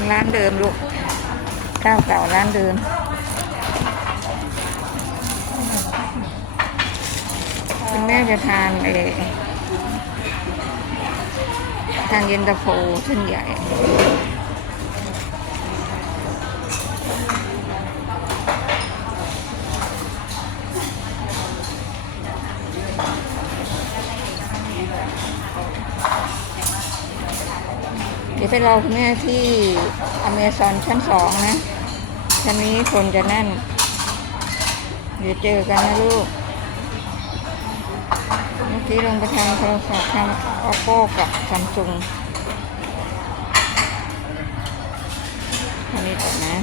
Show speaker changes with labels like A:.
A: านร้านเดิมลูกเจ้าเก่าร้านเดิม คุณแม่จะทานเอทานเย็นตาโฟเส้นใหญ่ ดี๋ยวไปรอคุณแม่ที่อเมซอนชั้นสองนะชั้นนี้คนจะแน่น เดี๋ยวเจอกันนะลูก เมื่อกี้ลงไปทำโทรศัพท์ทำอโป้กับซัมซุงอันนี้ก่อนนะ